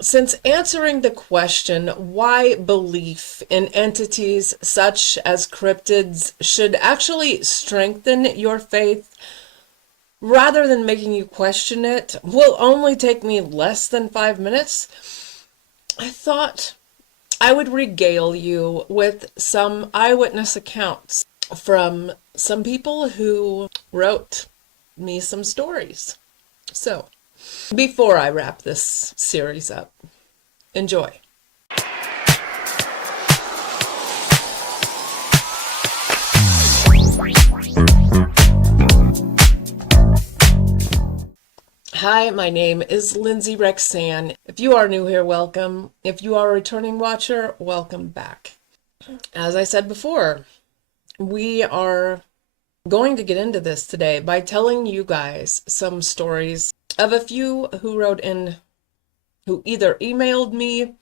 Since answering the question why belief in entities such as cryptids should actually strengthen your faith rather than making you question it will only take me less than 5 minutes, I thought I would regale you with some eyewitness accounts from some people who wrote me some stories. So, before I wrap this series up, enjoy. Hi, my name is Lindsay Rexan. If you are new here, welcome. If you are a returning watcher, welcome back. As I said before, we are going to get into this today by telling you guys some stories of a few who wrote in, who either emailed me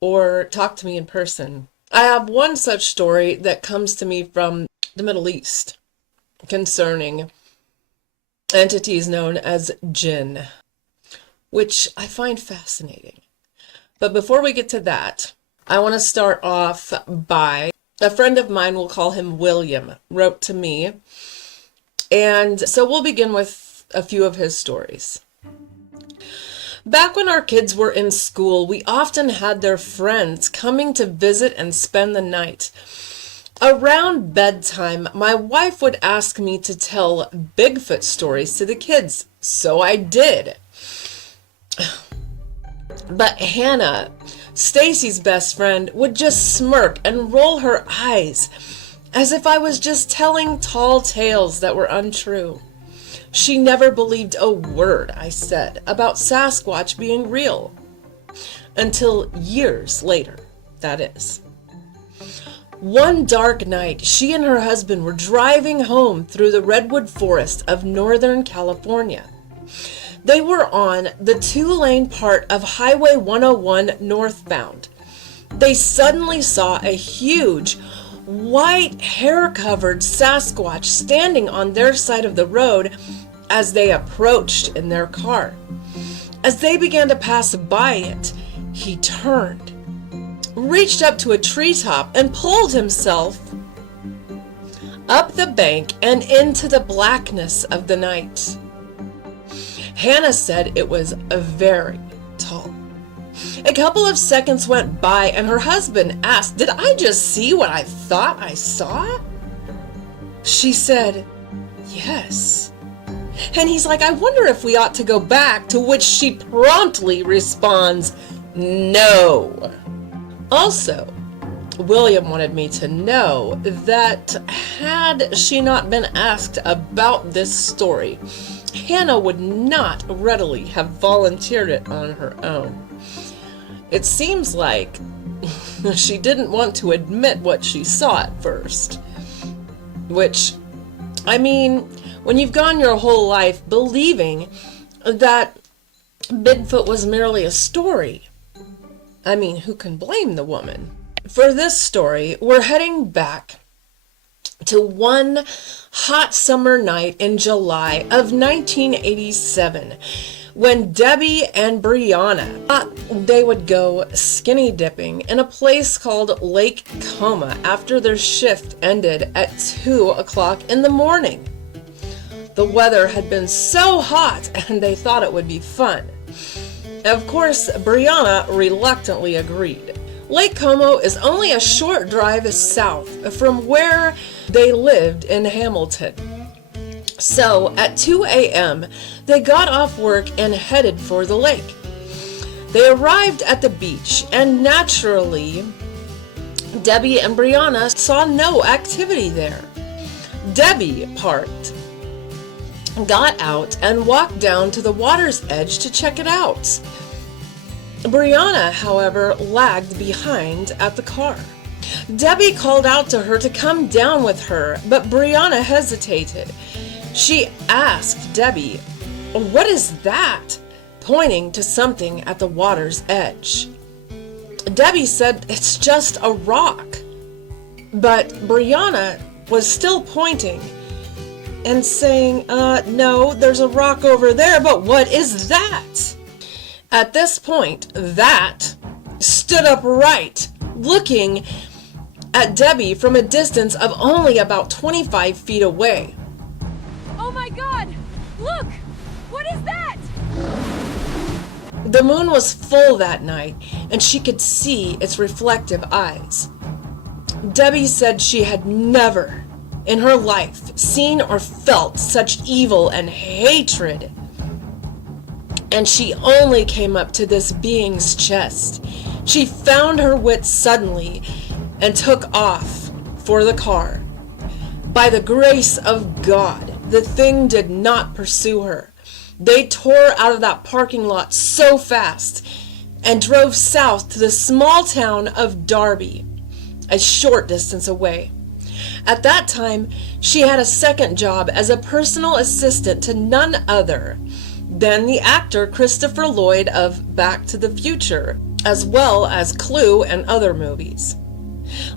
or talked to me in person. I have one such story that comes to me from the Middle East concerning entities known as jinn, which I find fascinating. But before we get to that, I want to start off by a friend of mine, we'll call him William, wrote to me. And so we'll begin with a few of his stories. Back when our kids were in school, we often had their friends coming to visit and spend the night. Around bedtime, my wife would ask me to tell Bigfoot stories to the kids, so I did. But Hannah, Stacy's best friend, would just smirk and roll her eyes as if I was just telling tall tales that were untrue. She never believed a word I said about Sasquatch being real. Until years later, that is. One dark night, she and her husband were driving home through the redwood forest of Northern California. They were on the 2-lane part of Highway 101 northbound. They suddenly saw a huge, white, hair-covered Sasquatch standing on their side of the road as they approached in their car. As they began to pass by it, he turned, reached up to a treetop, and pulled himself up the bank and into the blackness of the night. Hannah said it was very tall. A couple of seconds went by and her husband asked, "Did I just see what I thought I saw?" She said, "Yes." And he's like, "I wonder if we ought to go back," to which she promptly responds, "No." Also, William wanted me to know that had she not been asked about this story, Hannah would not readily have volunteered it on her own. It seems like she didn't want to admit what she saw at first. Which, I mean, when you've gone your whole life believing that Bigfoot was merely a story, I mean, who can blame the woman? For this story, we're heading back to one hot summer night in July of 1987 when Debbie and Brianna thought they would go skinny dipping in a place called Lake Como after their shift ended at 2 o'clock in the morning. The weather had been so hot and they thought it would be fun. Of course, Brianna reluctantly agreed. Lake Como is only a short drive south from where they lived in Hamilton. So, at 2 a.m., they got off work and headed for the lake. They arrived at the beach, and naturally, Debbie and Brianna saw no activity there. Debbie parked, got out, and walked down to the water's edge to check it out. Brianna, however, lagged behind at the car. Debbie called out to her to come down with her, but Brianna hesitated. She asked Debbie, "What is that?" pointing to something at the water's edge. Debbie said, "It's just a rock." But Brianna was still pointing and saying, "No, there's a rock over there, but what is that?" At this point, that stood upright, looking at Debbie from a distance of only about 25 feet away. Oh my God! Look! What is that? The moon was full that night, and she could see its reflective eyes. Debbie said she had never in her life seen or felt such evil and hatred, and she only came up to this being's chest. She found her wits suddenly and took off for the car. By the grace of God, the thing did not pursue her. They tore out of that parking lot so fast and drove south to the small town of Darby, a short distance away. At that time, she had a second job as a personal assistant to none other than the actor Christopher Lloyd of Back to the Future, as well as Clue and other movies.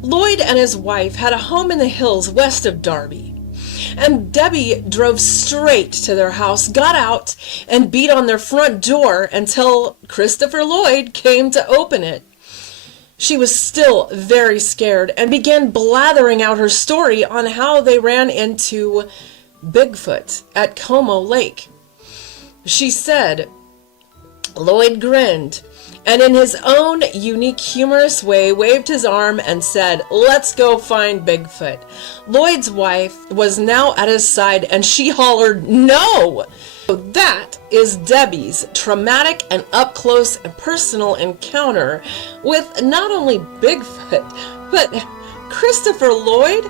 Lloyd and his wife had a home in the hills west of Darby, and Debbie drove straight to their house, got out, and beat on their front door until Christopher Lloyd came to open it. She was still very scared and began blathering out her story on how they ran into Bigfoot at Como Lake. She said, Lloyd grinned, and in his own unique, humorous way, waved his arm and said, "Let's go find Bigfoot." Lloyd's wife was now at his side, and she hollered, "No!" So that is Debbie's traumatic and up-close and personal encounter with not only Bigfoot, but Christopher Lloyd.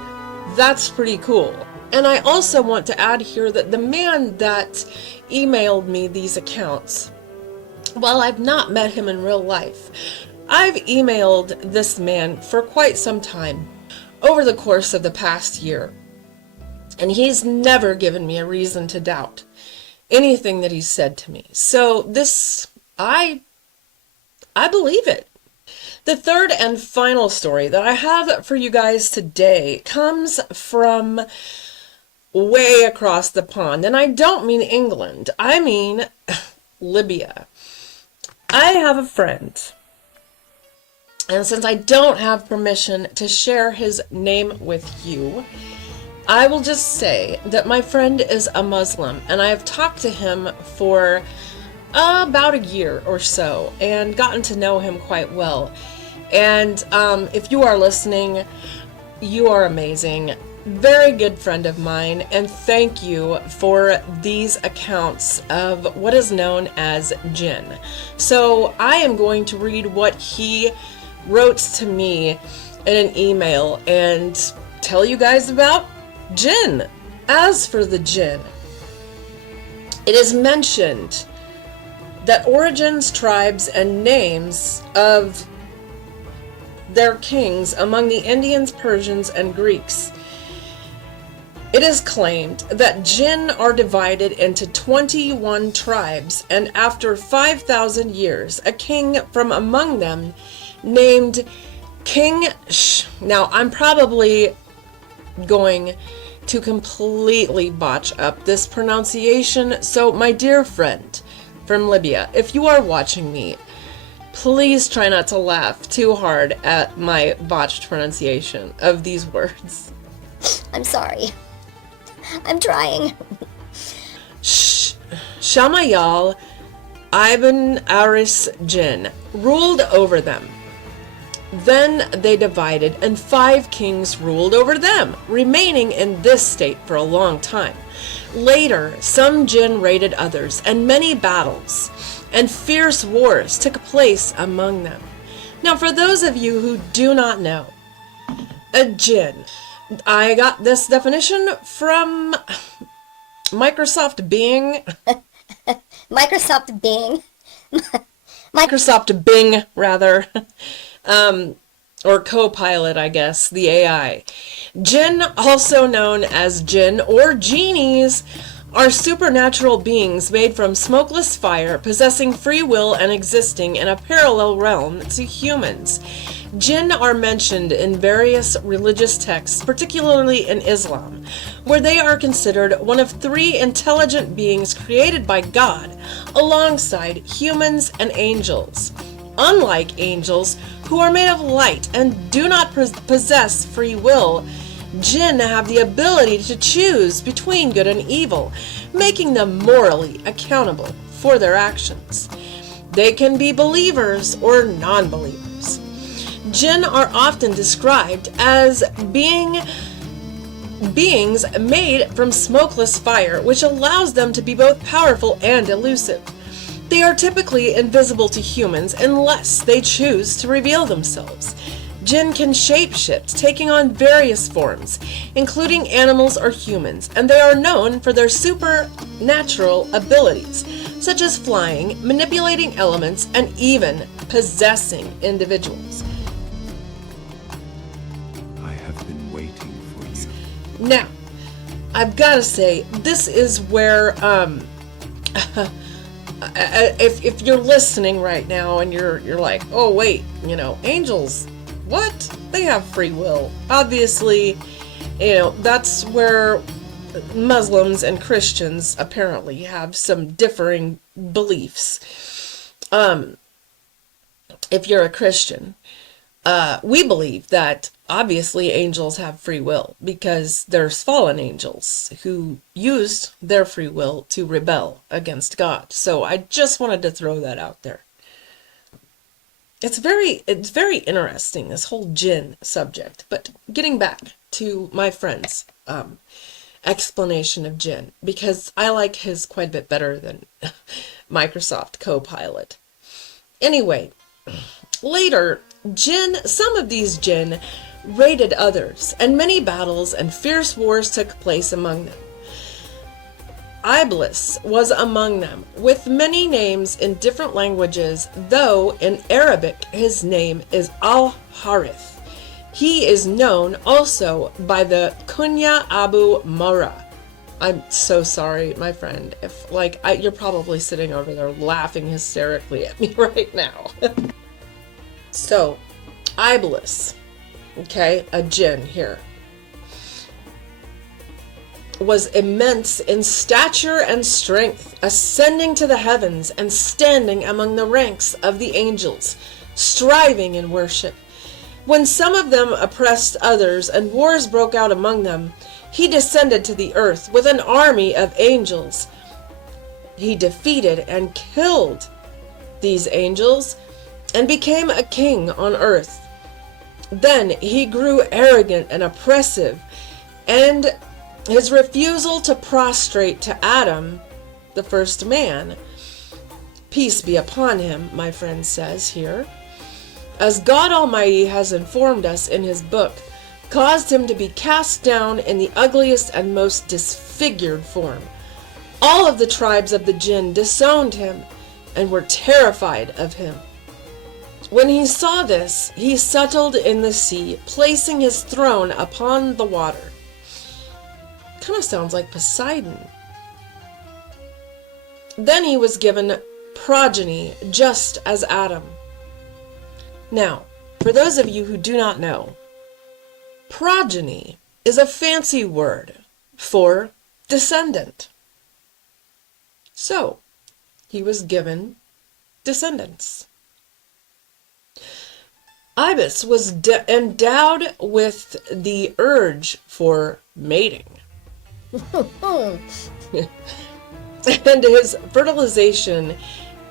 That's pretty cool. And I also want to add here that the man that emailed me these accounts, while I've not met him in real life, I've emailed this man for quite some time, over the course of the past year, and he's never given me a reason to doubt anything that he's said to me. So this, I believe it. The third and final story that I have for you guys today comes from way across the pond, and I don't mean England, I mean Libya. I have a friend, and since I don't have permission to share his name with you, I will just say that my friend is a Muslim, and I have talked to him for about a year or so and gotten to know him quite well. And if you are listening, you are amazing. Very good friend of mine, and thank you for these accounts of what is known as jinn. So I am going to read what he wrote to me in an email and tell you guys about jinn. As for the jinn, it is mentioned that origins, tribes, and names of their kings among the Indians, Persians, and Greeks. It is claimed that jinn are divided into 21 tribes, and after 5,000 years, a king from among them named Now, I'm probably going to completely botch up this pronunciation, so my dear friend from Libya, if you are watching me, please try not to laugh too hard at my botched pronunciation of these words. I'm sorry. I'm trying. Shamayal Ibn Aris Jinn ruled over them. Then they divided, and 5 kings ruled over them, remaining in this state for a long time. Later, some jinn raided others, and many battles and fierce wars took place among them. Now, for those of you who do not know, a jinn, I got this definition from Microsoft Bing. Microsoft Bing. Microsoft Bing, rather. Or Copilot, I guess, the AI. Jinn, also known as jinn or genies, are supernatural beings made from smokeless fire, possessing free will and existing in a parallel realm to humans. Jinn are mentioned in various religious texts, particularly in Islam, where they are considered one of three intelligent beings created by God, alongside humans and angels. Unlike angels, who are made of light and do not possess free will, Jinn have the ability to choose between good and evil, making them morally accountable for their actions. They can be believers or non-believers. Jinn are often described as beings made from smokeless fire, which allows them to be both powerful and elusive. They are typically invisible to humans unless they choose to reveal themselves. Jinn can shapeshift, taking on various forms, including animals or humans, and they are known for their supernatural abilities, such as flying, manipulating elements, and even possessing individuals. I have been waiting for you. Now, I've got to say, this is where, if you're listening right now and you're like, oh wait, angels, what? They have free will. Obviously, that's where Muslims and Christians apparently have some differing beliefs. If you're a Christian, we believe that obviously angels have free will because there's fallen angels who used their free will to rebel against God. So I just wanted to throw that out there. It's very interesting, this whole jinn subject. But getting back to my friend's explanation of jinn, because I like his quite a bit better than Microsoft Copilot. Anyway, later, some of these jinn raided others, and many battles and fierce wars took place among them. Iblis was among them, with many names in different languages, though in Arabic his name is Al-Harith. He is known also by the kunya Abu Mara. I'm so sorry, my friend, if you're probably sitting over there laughing hysterically at me right now. So, Iblis, okay, a jinn here, was immense in stature and strength, ascending to the heavens and standing among the ranks of the angels, striving in worship. When some of them oppressed others and wars broke out among them, he descended to the earth with an army of angels. He defeated and killed these angels and became a king on earth. Then he grew arrogant and oppressive, and his refusal to prostrate to Adam, the first man, peace be upon him, my friend says here, as God Almighty has informed us in his book, caused him to be cast down in the ugliest and most disfigured form. All of the tribes of the jinn disowned him and were terrified of him. When he saw this, he settled in the sea, placing his throne upon the water. Kind of sounds like Poseidon. Then he was given progeny, just as Adam. Now, for those of you who do not know, progeny is a fancy word for descendant. So, he was given descendants. Ibis was endowed with the urge for mating. And his fertilization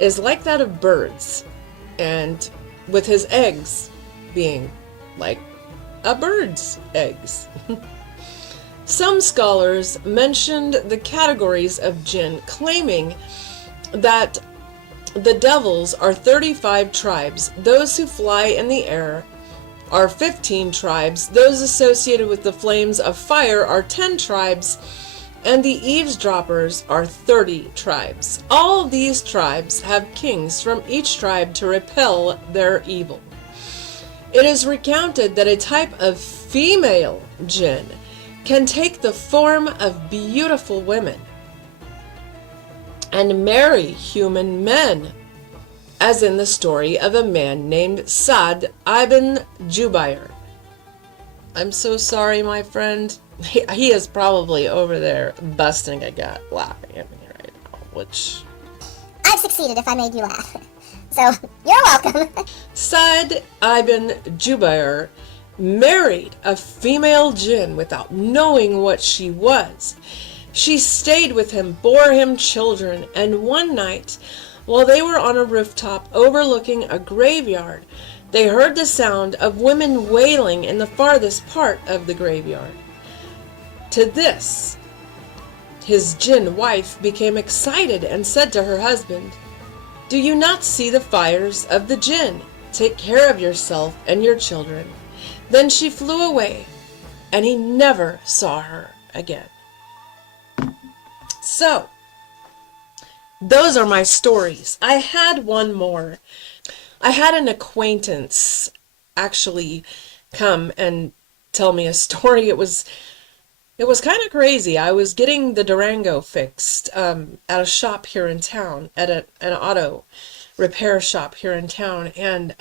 is like that of birds, and with his eggs being like a bird's eggs. Some scholars mentioned the categories of jinn, claiming that the devils are 35 tribes, those who fly in the air are 15 tribes, those associated with the flames of fire are 10 tribes, and the eavesdroppers are 30 tribes. All of these tribes have kings from each tribe to repel their evil. It is recounted that a type of female jinn can take the form of beautiful women, and marry human men, as in the story of a man named Sa'd ibn Jubayr. I'm so sorry, my friend. He is probably over there busting a gut laughing at me right now, which... I've succeeded if I made you laugh. So, you're welcome. Sa'd ibn Jubayr married a female jinn without knowing what she was. She stayed with him, bore him children, and one night, while they were on a rooftop overlooking a graveyard, they heard the sound of women wailing in the farthest part of the graveyard. To this, his jinn wife became excited and said to her husband, "Do you not see the fires of the jinn? Take care of yourself and your children." Then she flew away, and he never saw her again. So, those are my stories. I had one more. I had an acquaintance actually come and tell me a story. It was kind of crazy. I was getting the Durango fixed at a shop here in town, at an auto repair shop here in town, and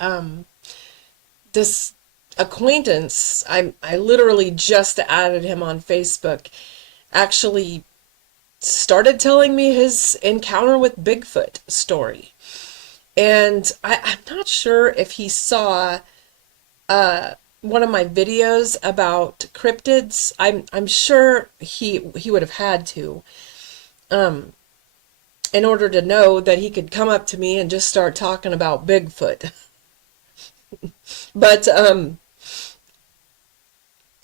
this acquaintance, I literally just added him on Facebook, actually started telling me his encounter with Bigfoot story. And I'm not sure if he saw one of my videos about cryptids. I'm sure he would have had to, in order to know that he could come up to me and just start talking about Bigfoot. But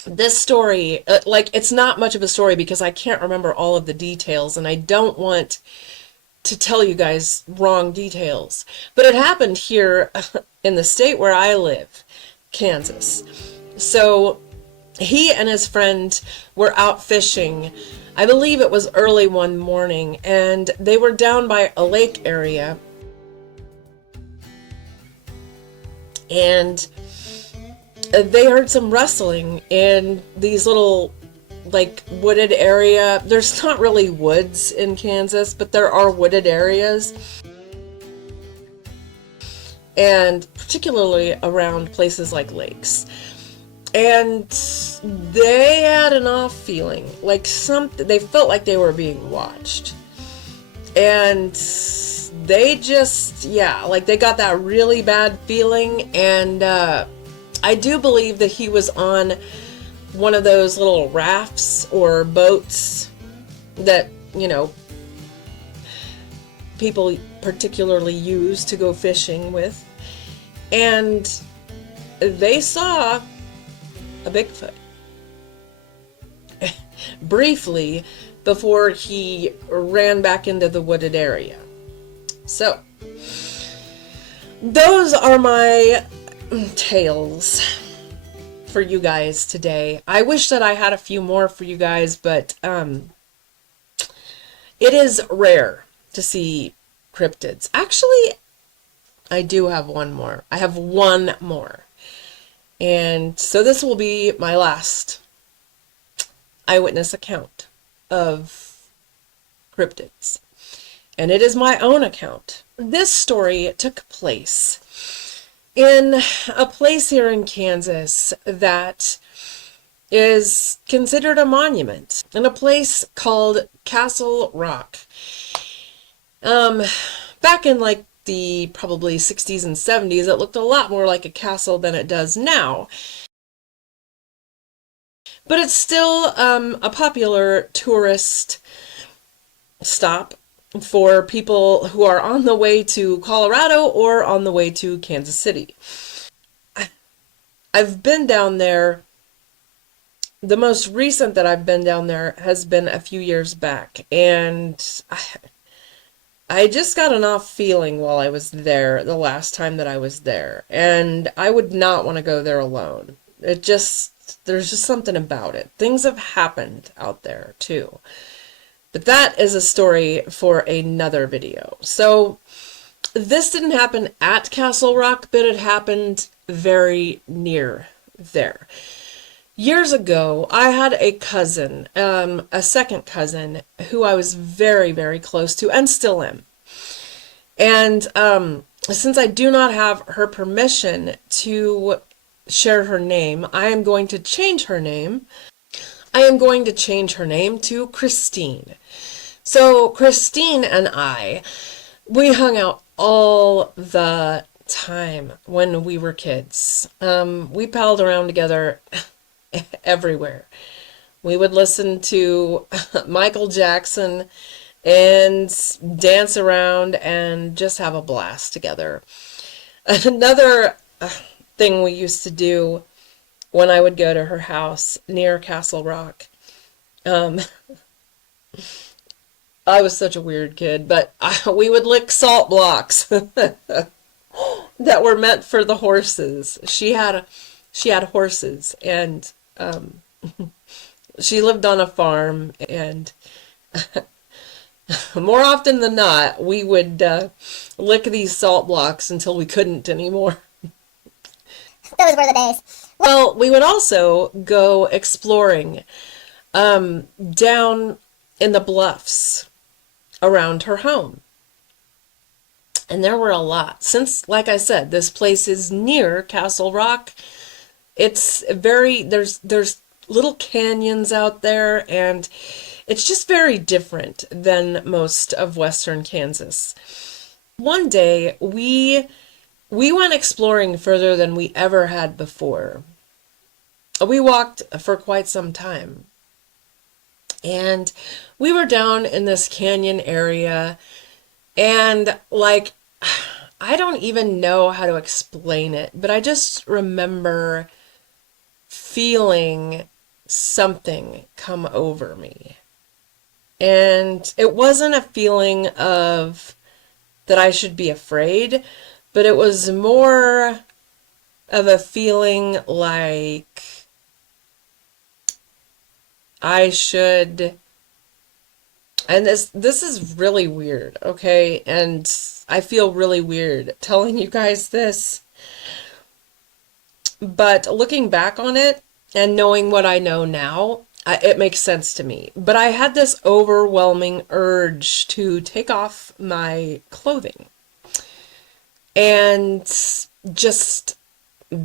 this story, it's not much of a story because I can't remember all of the details, and I don't want to tell you guys wrong details. But it happened here in the state where I live, Kansas. So he and his friend were out fishing. I believe it was early one morning, and they were down by a lake area. And they heard some rustling in these little, wooded area. There's not really woods in Kansas, but there are wooded areas. And particularly around places like lakes. And they had an off feeling, they felt like they were being watched. And they just, they got that really bad feeling. And I do believe that he was on one of those little rafts or boats that, people particularly use to go fishing with. And they saw a Bigfoot briefly before he ran back into the wooded area. So, those are my tales for you guys today. I wish that I had a few more for you guys, but it is rare to see cryptids. Actually, I do have one more. I have one more. And so this will be my last eyewitness account of cryptids. And it is my own account. This story took place in a place here in Kansas that is considered a monument, in a place called Castle Rock. Back in the probably 60s and 70s, it looked a lot more like a castle than it does now. But it's still a popular tourist stop for people who are on the way to Colorado or on the way to Kansas City. I've been down there. The most recent that I've been down there has been a few years back, and I just got an off feeling while I was there the last time that I was there, and I would not want to go there alone. There's just something about it. Things have happened out there too. But that is a story for another video. So this didn't happen at Castle Rock, but it happened very near there. Years ago, I had a cousin, a second cousin, who I was very, very close to and still am. And since I do not have her permission to share her name, I am going to change her name. I am going to change her name to Christine. So Christine and we hung out all the time when we were kids. We palled around together everywhere. We would listen to Michael Jackson and dance around and just have a blast together. Another thing we used to do when I would go to her house near Castle Rock. I was such a weird kid, but we would lick salt blocks that were meant for the horses. She had horses, and she lived on a farm, and more often than not, we would lick these salt blocks until we couldn't anymore. Those were the days. Well, we would also go exploring down in the bluffs around her home. And there were a lot. Since, like I said, this place is near Castle Rock, it's there's little canyons out there, and it's just very different than most of western Kansas. One day, we went exploring further than we ever had before. We walked for quite some time. And we were down in this canyon area, and I don't even know how to explain it, but I just remember feeling something come over me. And it wasn't a feeling of that I should be afraid, but it was more of a feeling like I should, and this is really weird, okay? And I feel really weird telling you guys this. But looking back on it and knowing what I know now, it makes sense to me. But I had this overwhelming urge to take off my clothing and just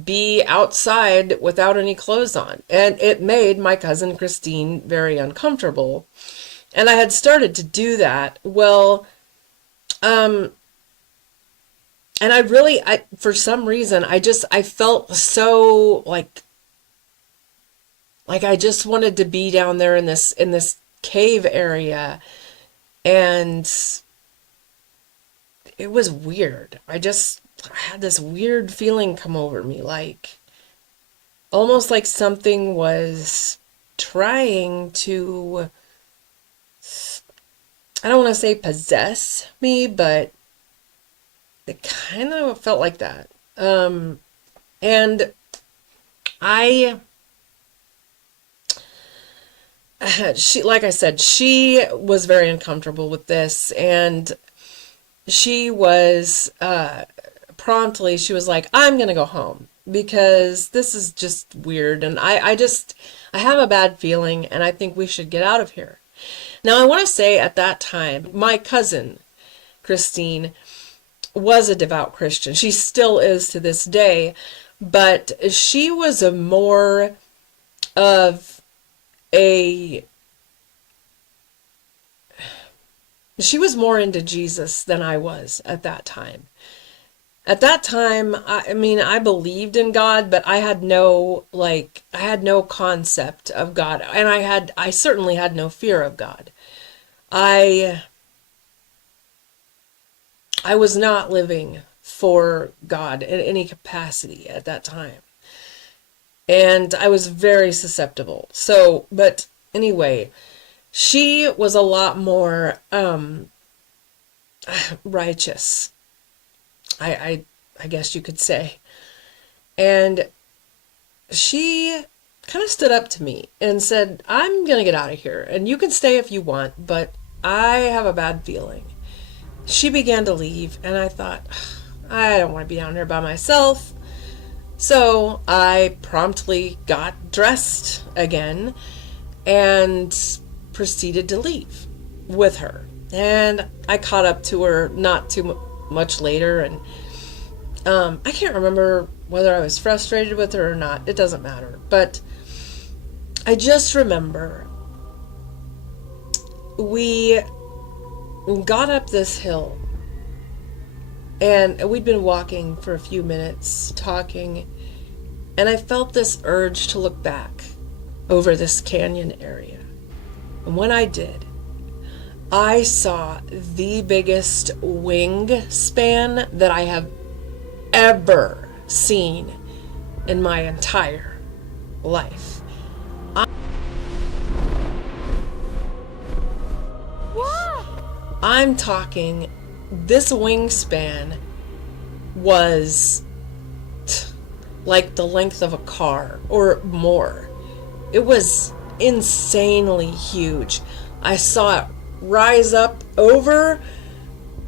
be outside without any clothes on. And it made my cousin Christine very uncomfortable. And I had started to do that. Well, and I for some reason, I felt so like I just wanted to be down there in this cave area. And it was weird. I had this weird feeling come over me, almost like something was trying to, I don't want to say possess me, but it kind of felt like that. And like I said, she was very uncomfortable with this, and she was, promptly, she was like, I'm going to go home because this is just weird. And I have a bad feeling, and I think we should get out of here. Now, I want to say at that time, my cousin, Christine, was a devout Christian. She still is to this day, but she was more into Jesus than I was at that time. At that time, I believed in God, but I had no concept of God, and I certainly had no fear of God. I was not living for God in any capacity at that time. And I was very susceptible. So, but anyway, she was a lot more righteous, I guess you could say. And she kind of stood up to me and said, I'm going to get out of here, and you can stay if you want, but I have a bad feeling. She began to leave, and I thought, I don't want to be down here by myself. So I promptly got dressed again and proceeded to leave with her. And I caught up to her not too much later, and I can't remember whether I was frustrated with her or not. It doesn't matter. But I just remember we got up this hill, and we'd been walking for a few minutes, talking, and I felt this urge to look back over this canyon area. And when I did, I saw the biggest wingspan that I have ever seen in my entire life. I'm talking, this wingspan was like the length of a car or more. It was insanely huge. I saw it rise up over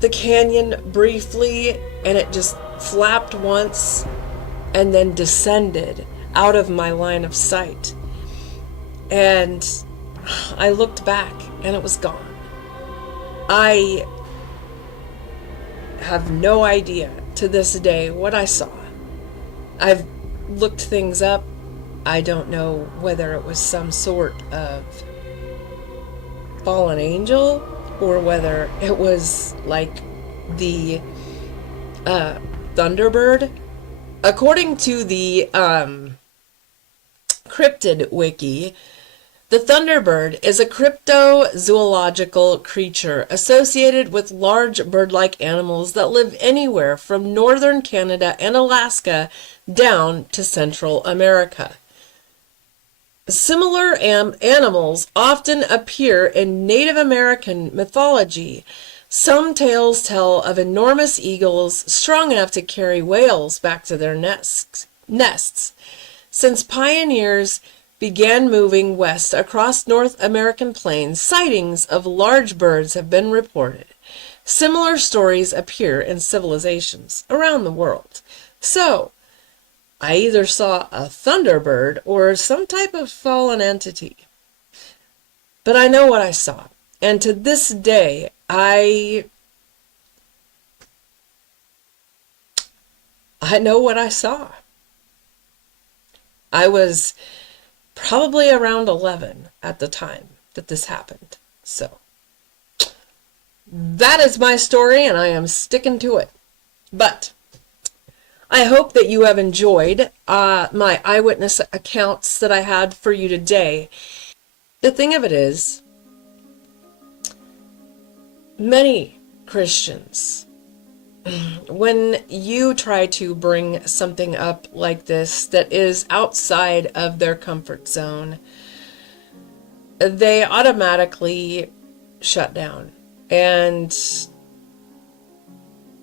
the canyon briefly, and it just flapped once and then descended out of my line of sight. And I looked back and it was gone. I have no idea to this day what I saw. I've looked things up. I don't know whether it was some sort of fallen angel or whether it was like the Thunderbird. According to the cryptid wiki, the Thunderbird is a cryptozoological creature associated with large bird-like animals that live anywhere from northern Canada and Alaska down to Central America. Similar animals often appear in Native American mythology. Some tales tell of enormous eagles strong enough to carry whales back to their nests. Since pioneers began moving west across North American plains, sightings of large birds have been reported. Similar stories appear in civilizations around the world. So, I either saw a thunderbird or some type of fallen entity. But I know what I saw. And to this day, I know what I saw. I was probably around 11 at the time that this happened. So, that is my story, and I am sticking to it. But I hope that you have enjoyed my eyewitness accounts that I had for you today. The thing of it is, many Christians, when you try to bring something up like this that is outside of their comfort zone, they automatically shut down and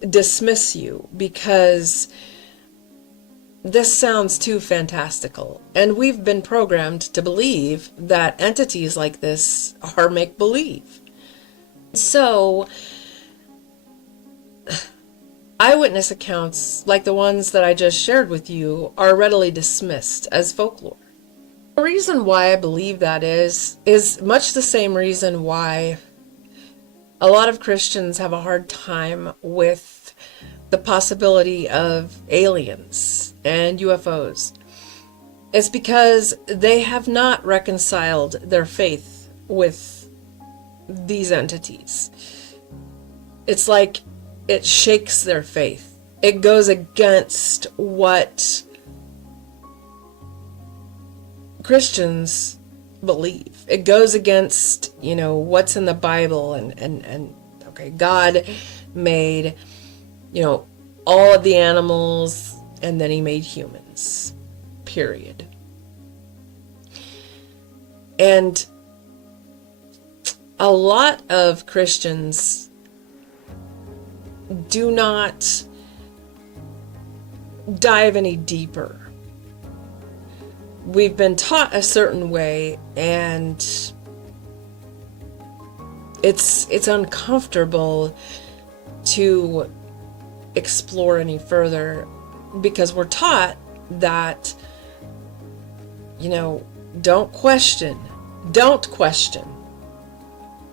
dismiss you because this sounds too fantastical. And we've been programmed to believe that entities like this are make-believe. So, eyewitness accounts like the ones that I just shared with you are readily dismissed as folklore. The reason why I believe that is much the same reason why a lot of Christians have a hard time with the possibility of aliens and UFOs. It's because they have not reconciled their faith with these entities. It's like it shakes their faith. It goes against what Christians believe. It goes against, what's in the Bible and okay, God made, all of the animals, and then he made humans. Period. And a lot of Christians do not dive any deeper. We've been taught a certain way, and it's uncomfortable to explore any further because we're taught that, don't question. Don't question.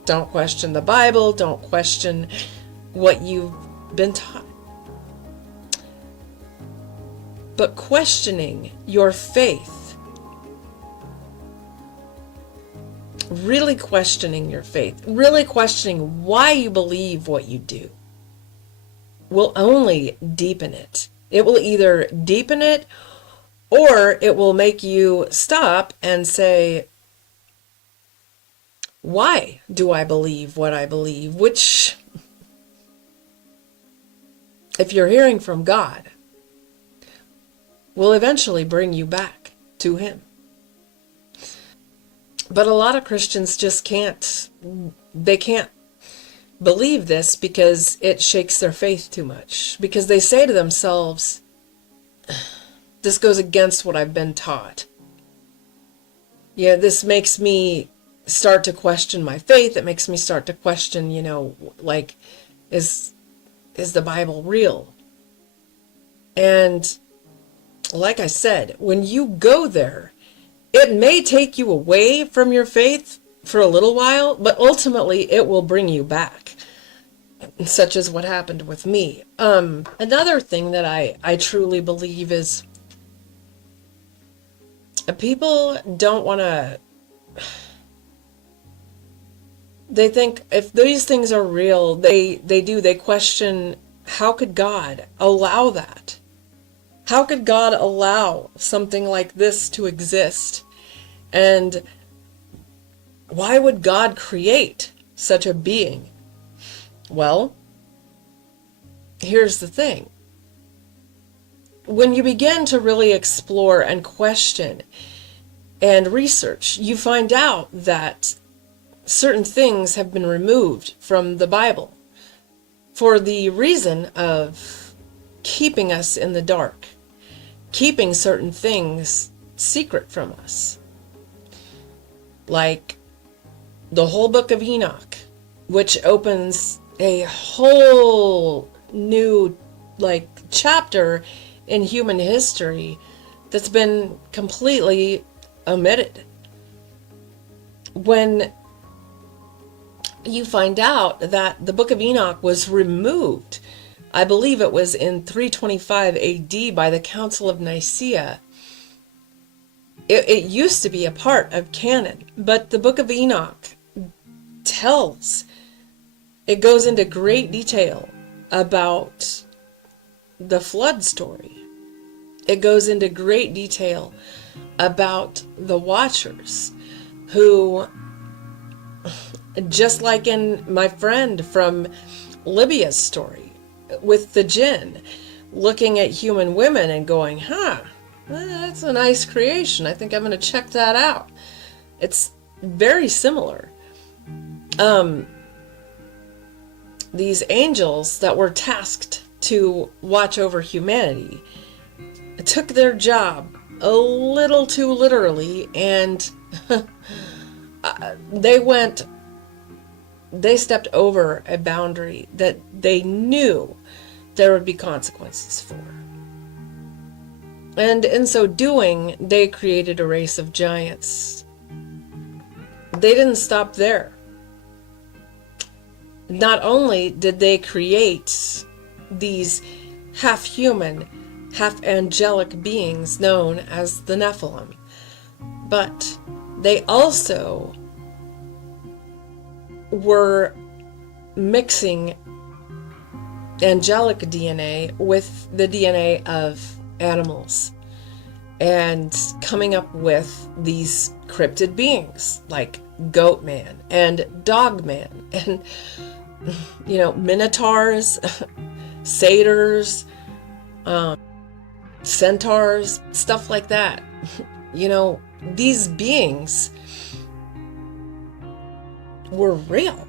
Don't question the Bible. Don't question what you've been taught. But questioning your faith, really questioning your faith, really questioning why you believe what you do, will only deepen it. It will either deepen it, or it will make you stop and say, why do I believe what I believe? Which, if you're hearing from God, will eventually bring you back to Him. But a lot of Christians just can't believe this because it shakes their faith too much. Because they say to themselves, this goes against what I've been taught. Yeah, this makes me start to question my faith. It makes me start to question, is the Bible real? And like I said, when you go there, it may take you away from your faith for a little while, but ultimately it will bring you back, such as what happened with me. Another thing that I truly believe is people don't want to... They think if these things are real, they question, how could God allow that? How could God allow something like this to exist? And why would God create such a being? Well, here's the thing. When you begin to really explore and question and research, you find out that certain things have been removed from the Bible for the reason of keeping us in the dark, keeping certain things secret from us. Like the whole book of Enoch, which opens a whole new chapter in human history that's been completely omitted. When you find out that the book of Enoch was removed, I believe it was in 325 AD by the Council of Nicaea. It used to be a part of canon, but the book of Enoch it goes into great detail about the flood story. It goes into great detail about the Watchers, who, just like in my friend from Libya's story with the jinn, looking at human women and going, that's a nice creation. I think I'm going to check that out. It's very similar. These angels that were tasked to watch over humanity took their job a little too literally, and they stepped over a boundary that they knew there would be consequences for. And in so doing, they created a race of giants. They didn't stop there. Not only did they create these half-human, half-angelic beings known as the Nephilim, but they also were mixing angelic DNA with the DNA of animals and coming up with these cryptid beings like Goat Man and Dog Man and minotaurs, satyrs, centaurs, stuff like that. These beings were real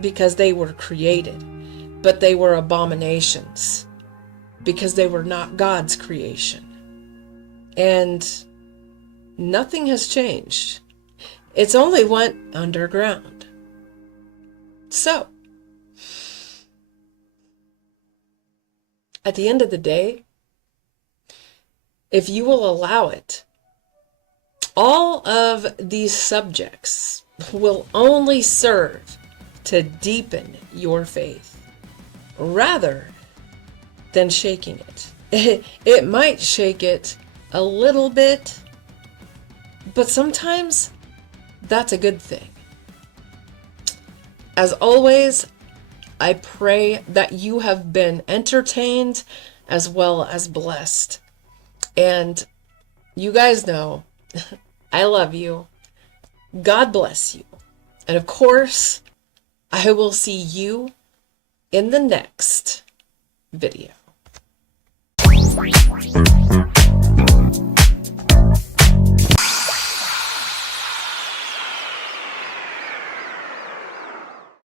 because they were created, but they were abominations because they were not God's creation. And nothing has changed. It's only went underground. So, at the end of the day, if you will allow it, all of these subjects will only serve to deepen your faith rather than shaking it. It might shake it a little bit, but sometimes that's a good thing. As always, I pray that you have been entertained as well as blessed. And you guys know, I love you. God bless you. And of course, I will see you in the next video.